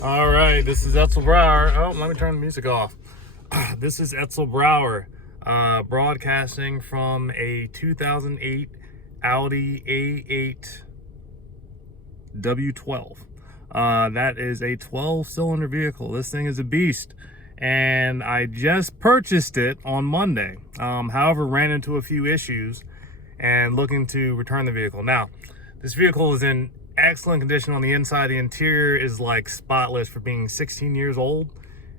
All right, this is Etzel Brower. Oh, let me turn the music off. This is Etzel Brower, broadcasting from a 2008 Audi A8 W12. That is a 12-cylinder vehicle. This thing is a beast, and I just purchased it on Monday. However, ran into a few issues and looking to return the vehicle. Now, this vehicle is in excellent condition on the inside. The interior is like spotless for being 16 years old.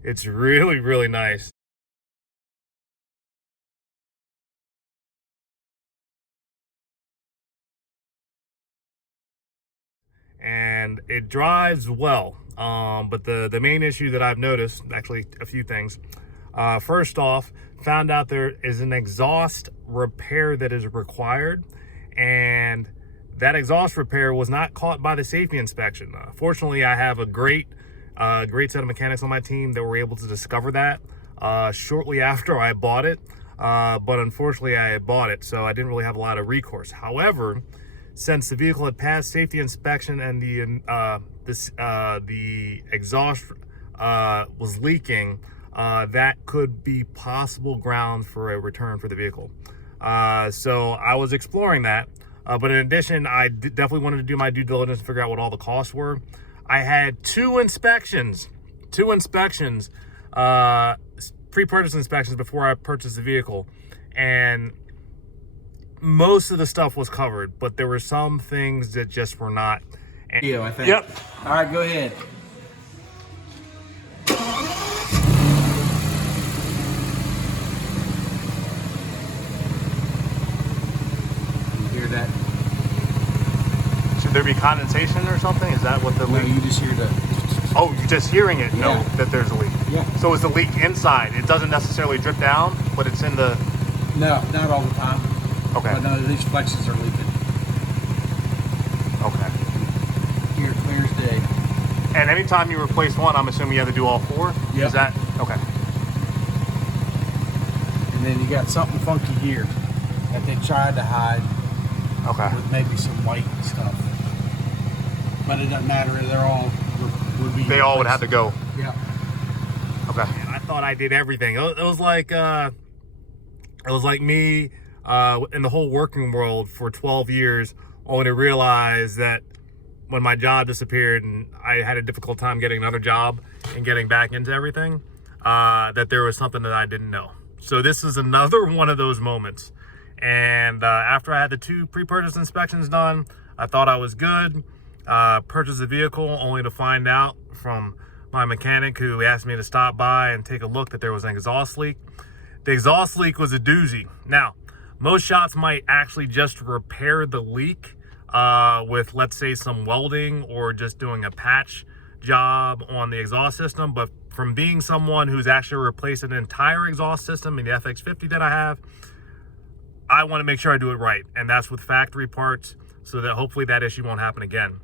It's really, really nice. And it drives well. But the main issue that I've noticed, actually a few things. First off, found out there is an exhaust repair that is required, and that exhaust repair was not caught by the safety inspection. Fortunately, I have a great set of mechanics on my team that were able to discover that shortly after I bought it. But unfortunately, I had bought it, so I didn't really have a lot of recourse. However, since the vehicle had passed safety inspection and the exhaust was leaking, that could be possible grounds for a return for the vehicle. So I was exploring that. But in addition, I definitely wanted to do my due diligence and figure out what all the costs were. I had two inspections, pre-purchase inspections before I purchased the vehicle. And most of the stuff was covered, but there were some things that just were not. I think. Yep. All right, go ahead. You hear that? Should there be condensation or something? Is that what the No, leak? you just hear the. Oh, you're just hearing it know Yeah. that there's a leak. Yeah. So is the leak inside? It doesn't necessarily drip down, but it's in the. No, not all the time. Okay. But none of these flexes are leaking. Okay. Here, clear as day. And anytime you replace one, I'm assuming you have to do all four? Yep. Is that? Okay. And then you got something funky here that they tried to hide Okay. with maybe some white stuff. But it doesn't matter. They're all would be. They all would have to go. Yeah. Okay. I thought I did everything. It was like me in the whole working world for 12 years, only to realize that when my job disappeared and I had a difficult time getting another job and getting back into everything, that there was something that I didn't know. So this is another one of those moments. And after I had the two pre-purchase inspections done, I thought I was good. Purchased the vehicle only to find out from my mechanic, who asked me to stop by and take a look, that there was an exhaust leak. The exhaust leak was a doozy. Now, most shops might actually just repair the leak with, let's say, some welding or just doing a patch job on the exhaust system. But from being someone who's actually replaced an entire exhaust system in the FX50 that I have, I want to make sure I do it right. And that's with factory parts, so that hopefully that issue won't happen again.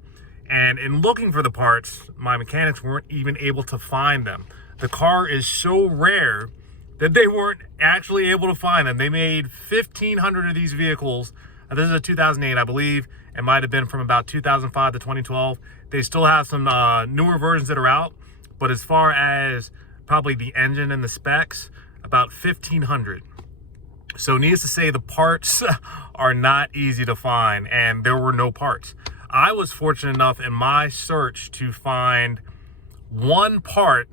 And in looking for the parts, my mechanics weren't even able to find them. The car is so rare that they weren't actually able to find them. They made 1,500 of these vehicles. This is a 2008, I believe. It might have been from about 2005 to 2012. They still have some newer versions that are out, but as far as probably the engine and the specs, about 1,500. So needless to say, the parts are not easy to find, and there were no parts. I was fortunate enough in my search to find one part,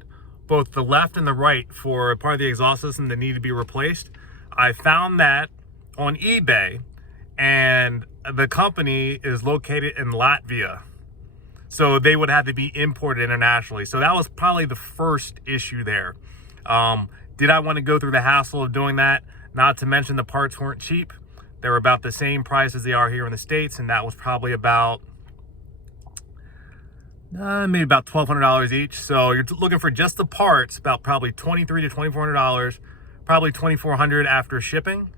both the left and the right, for part of the exhaust system that needed to be replaced. I found that on eBay, and the company is located in Latvia. So they would have to be imported internationally. So that was probably the first issue there. Did I want to go through the hassle of doing that? Not to mention the parts weren't cheap. They were about the same price as they are here in the States, and that was probably about maybe about $1,200 each. So you're looking for just the parts, about probably $2,300 to $2,400, probably $2,400 after shipping.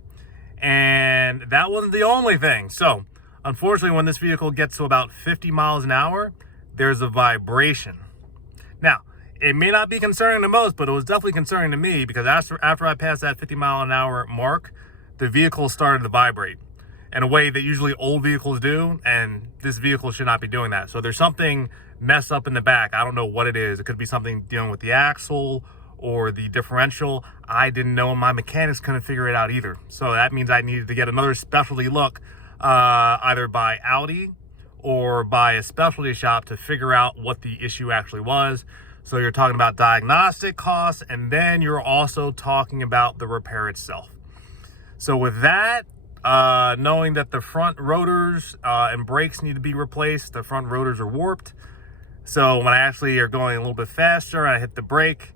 And that wasn't the only thing. So unfortunately, when this vehicle gets to about 50 miles an hour, there's a vibration. Now, it may not be concerning to most, but it was definitely concerning to me, because after I passed that 50 mile an hour mark, the vehicle started to vibrate. in a way that usually old vehicles do, and this vehicle should not be doing that. So there's something messed up in the back. I don't know what it is. It could be something dealing with the axle or the differential. I didn't know, my mechanics couldn't figure it out either. So that means I needed to get another specialty look, either by Audi or by a specialty shop to figure out what the issue actually was. So you're talking about diagnostic costs, and then you're also talking about the repair itself. So with that, knowing that the front rotors and brakes need to be replaced, the front rotors are warped. So when I actually are going a little bit faster, I hit the brake,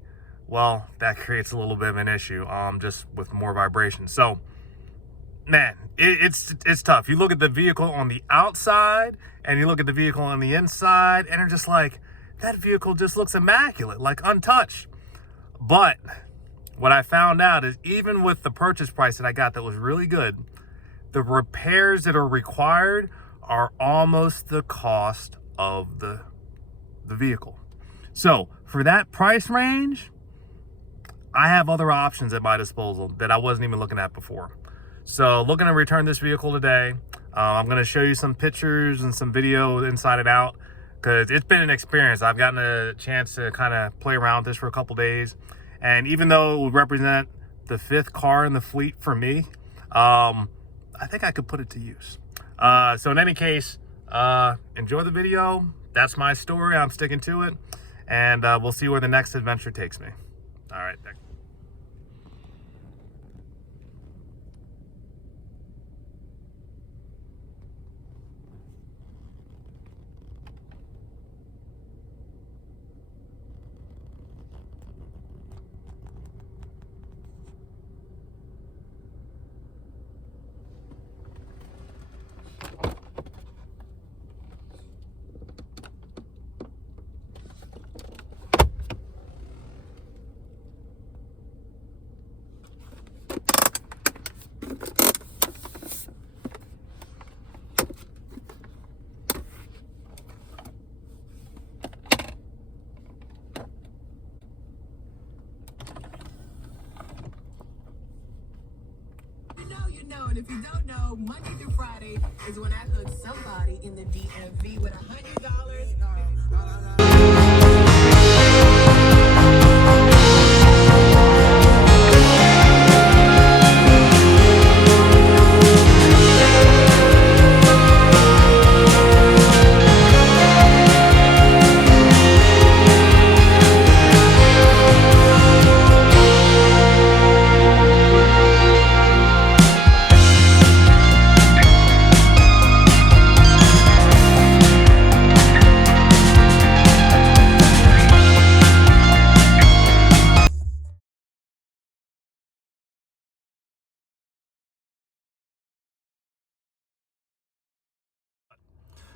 well, that creates a little bit of an issue, just with more vibration. So, man, it's tough. You look at the vehicle on the outside and you look at the vehicle on the inside, and you're just like, that vehicle just looks immaculate, like untouched. But what I found out is, even with the purchase price that I got that was really good, the repairs that are required are almost the cost of the vehicle. So for that price range, I have other options at my disposal that I wasn't even looking at before. So looking to return this vehicle today. I'm going to show you some pictures and some video inside and out, because it's been an experience. I've gotten a chance to kind of play around with this for a couple days. And even though it would represent the 5th car in the fleet for me, I think I could put it to use. So in any case, enjoy the video. That's my story. I'm sticking to it. And we'll see where the next adventure takes me. All right. And if you don't know, Monday through Friday is when I hook somebody in the DMV with $100.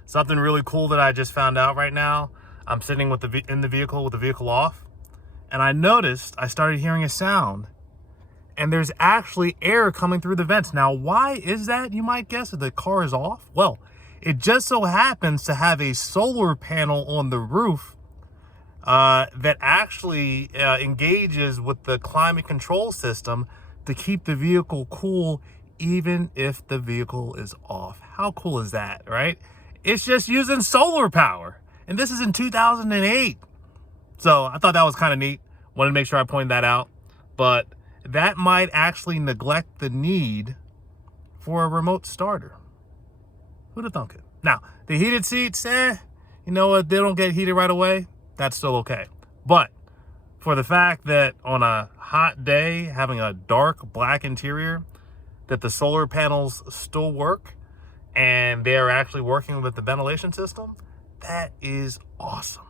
Something really cool that I just found out right now. I'm sitting with in the vehicle with the vehicle off, and I noticed I started hearing a sound, and there's actually air coming through the vents. Now, why is that, you might guess, if the car is off? Well, it just so happens to have a solar panel on the roof that actually engages with the climate control system to keep the vehicle cool even if the vehicle is off. How cool is that, right? It's just using solar power. And this is in 2008. So I thought that was kind of neat. Wanted to make sure I pointed that out. But that might actually neglect the need for a remote starter. Who'd have thunk it? Now, the heated seats, you know what? They don't get heated right away. That's still okay. But for the fact that on a hot day, having a dark black interior, that the solar panels still work, and they're actually working with the ventilation system, that is awesome.